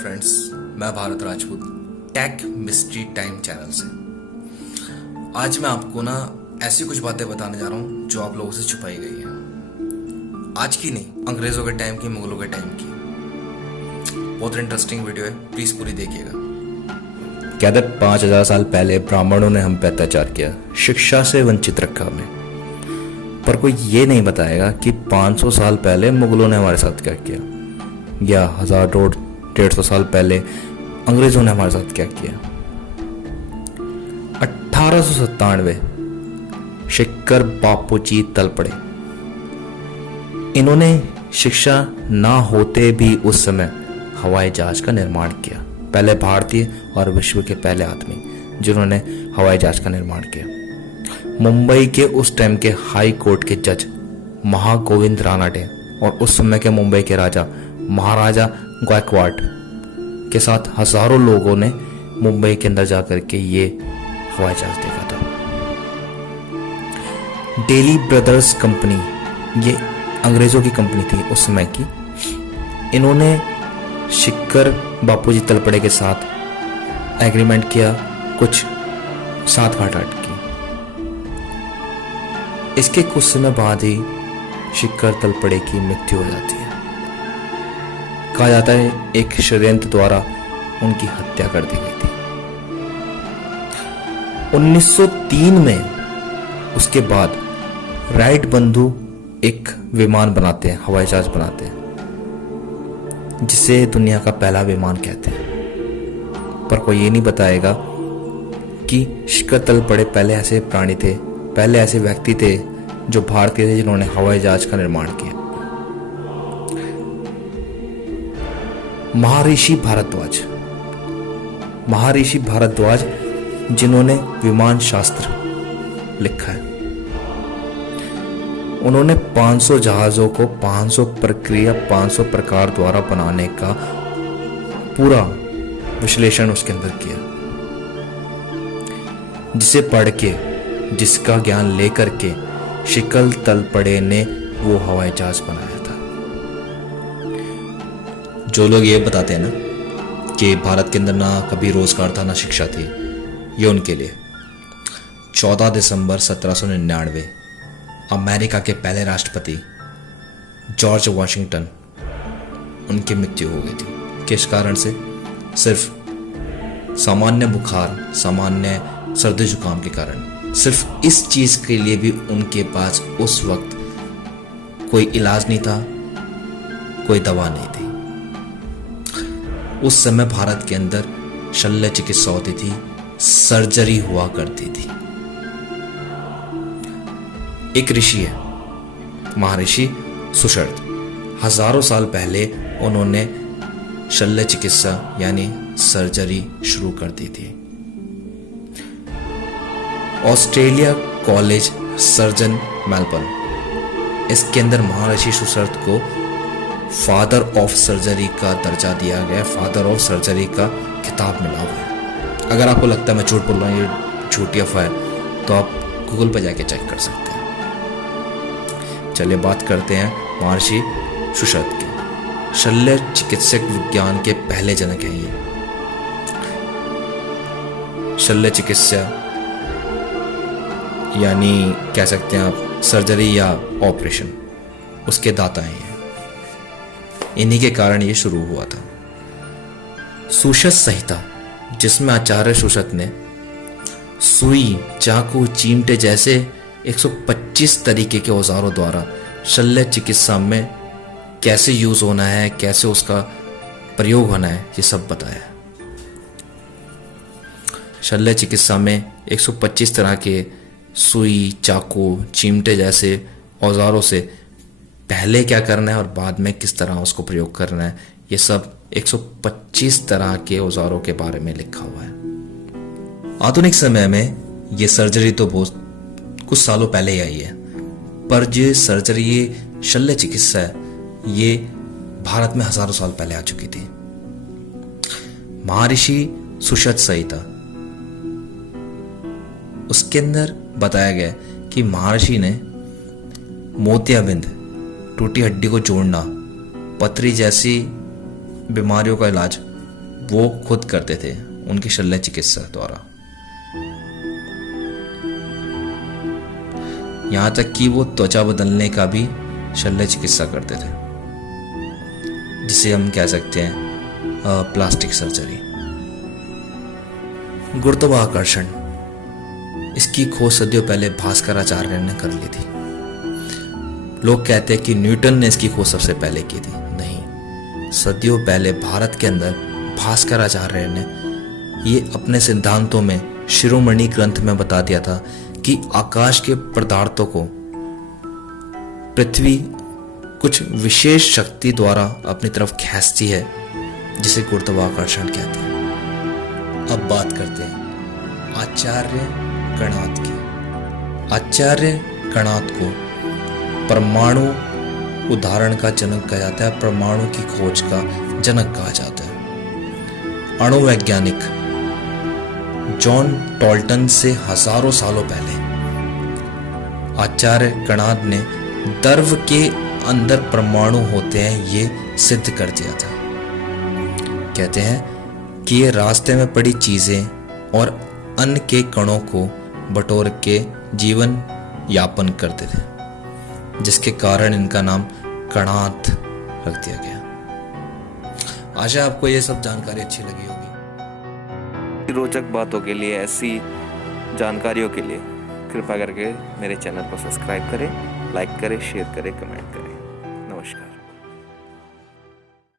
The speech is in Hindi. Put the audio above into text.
फ्रेंड्स, मैं Bharat Rajput Tech Mystery Time channel से। आज मैं आपको ना ऐसी कुछ बातें बताने जा रहा हूँ जो आप लोगों से छुपाई गई है। आज की नहीं, अंग्रेजों के टाइम की, मुगलों के टाइम की। बहुत इंटरेस्टिंग वीडियो है, प्लीज पूरी देखिएगा। कहते 5000 साल पहले ब्राह्मणों ने हम पे अत्याचार किया, शिक्षा से वंचित रखा हमें, पर कोई ये नहीं बताएगा कि 500 साल पहले मुगलों ने हमारे साथ क्या किया, या 1000-150 साल पहले अंग्रेजों ने हमारे साथ क्या किया। 1897 शिक्कर बापूजी तल पड़े। इन्होंने शिक्षा ना होते भी उस समय हवाई जहाज का निर्माण किया। पहले भारतीय और विश्व के पहले आदमी जिन्होंने हवाई जहाज का निर्माण किया। मुंबई के उस टाइम के हाई कोर्ट के जज महागोविंद रानाडे और उस समय के मुंबई के राजा महाराजा गायकवाड़ के साथ हजारों लोगों ने मुंबई के अंदर जाकर के ये हवाई जहाज देखा था। डेली ब्रदर्स कंपनी, ये अंग्रेजों की कंपनी थी उस समय की। इन्होंने शिक्कर बापूजी तलपड़े के साथ एग्रीमेंट किया, कुछ साठगांठ की। इसके कुछ समय बाद ही शिक्कर तलपड़े की मृत्यु हो जाती है। कहा जाता है एक षड्यंत्र द्वारा उनकी हत्या कर दी गई थी। 1903 में उसके बाद राइट बंधु एक विमान बनाते हैं, हवाई जहाज बनाते हैं, जिसे दुनिया का पहला विमान कहते हैं। पर कोई ये नहीं बताएगा कि शिक्कर तलपड़े पहले ऐसे प्राणी थे, पहले ऐसे व्यक्ति थे जो भारतीय थे जिन्होंने हवाई जहाज का निर्माण किया। महर्षि भारद्वाज जिन्होंने विमान शास्त्र लिखा है। उन्होंने 500 जहाजों को 500 प्रक्रिया 500 प्रकार द्वारा बनाने का पूरा विश्लेषण उसके अंदर किया, जिसे पढ़ के, जिसका ज्ञान लेकर के शिक्कर तलपड़े ने वो हवाई जहाज बनाया था। जो लोग ये बताते हैं ना कि भारत के अंदर ना कभी रोजगार था ना शिक्षा थी, ये उनके लिए 14 दिसंबर 1799 अमेरिका के पहले राष्ट्रपति जॉर्ज वाशिंगटन, उनकी मृत्यु हो गई थी। किस कारण से? सिर्फ सामान्य बुखार, सामान्य सर्दी जुकाम के कारण। सिर्फ इस चीज के लिए भी उनके पास उस वक्त कोई इलाज नहीं था, कोई दवा नहीं थी। उस समय भारत के अंदर शल्य चिकित्सा होती थी, सर्जरी हुआ करती थी। एक ऋषि है, महर्षि सुश्रुत। हजारों साल पहले उन्होंने शल्य चिकित्सा यानी सर्जरी शुरू कर दी थी। ऑस्ट्रेलिया कॉलेज सर्जन मेलबर्न, इसके अंदर महर्षि सुश्रुत को फादर ऑफ सर्जरी का दर्जा दिया गया, फादर ऑफ सर्जरी का खिताब मिला हुआ है। अगर आपको लगता है मैं झूठ बोल रहा हूँ, ये झूठी अफवाह है, तो आप गूगल पर जाके चेक कर सकते हैं। चलिए बात करते हैं महर्षि सुश्रुत की। शल्य चिकित्सक विज्ञान के पहले जनक हैं ये। शल्य चिकित्सा यानी कह सकते हैं आप सर्जरी या ऑपरेशन, उसके दाता हैं। इन्हीं के कारण ये शुरू हुआ था। सुश्रुत संहिता, जिसमें आचार्य सुश्रुत ने सुई, चाकू, चिमटे जैसे 125 तरीके के औजारों द्वारा शल्य चिकित्सा में कैसे यूज होना है, कैसे उसका प्रयोग होना है, ये सब बताया। शल्य चिकित्सा में 125 तरह के सुई, चाकू, चिमटे जैसे औजारों से पहले क्या करना है और बाद में किस तरह उसको प्रयोग करना है, ये सब 125 तरह के औजारों के बारे में लिखा हुआ है। आधुनिक समय में ये सर्जरी तो बहुत कुछ सालों पहले ही आई है, पर ये सर्जरी, ये शल्य चिकित्सा है, ये भारत में हजारों साल पहले आ चुकी थी। महर्षि सुश्रुत संहिता, उसके अंदर बताया गया कि महर्षि ने मोतियाबिंद, टूटी हड्डी को जोड़ना, पथरी जैसी बीमारियों का इलाज वो खुद करते थे उनकी शल्य चिकित्सा द्वारा। यहाँ तक कि वो त्वचा बदलने का भी शल्य चिकित्सा करते थे, जिसे हम कह सकते हैं प्लास्टिक सर्जरी। गुरुत्वाकर्षण, इसकी खोज सदियों पहले भास्कराचार्य ने कर ली थी। लोग कहते हैं कि न्यूटन ने इसकी खोज सबसे पहले की थी। नहीं, सदियों पहले भारत के अंदर भास्कराचार्य ने ये अपने सिद्धांतों में शिरोमणि ग्रंथ में बता दिया था कि आकाश के पदार्थों को पृथ्वी कुछ विशेष शक्ति द्वारा अपनी तरफ खींचती है, जिसे गुरुत्वाकर्षण कहते हैं। अब बात करते हैं आचार्य गणात की। आचार्य गणात को परमाणु उदाहरण का जनक कहा जाता है, परमाणु की खोज का जनक कहा जाता है। अणु वैज्ञानिक जॉन टॉल्टन से हजारों सालों पहले आचार्य गणात ने द्रव के अंदर परमाणु होते हैं ये सिद्ध कर दिया था। कहते हैं कि ये रास्ते में पड़ी चीजें और अन्न के कणों को बटोर के जीवन यापन करते थे, जिसके कारण इनका नाम गणात रख दिया गया। आशा आपको ये सब जानकारी अच्छी लगी होगी। रोचक बातों के लिए, ऐसी जानकारियों के लिए कृपया करके मेरे चैनल को सब्सक्राइब करें, लाइक करें, शेयर करें, कमेंट करें।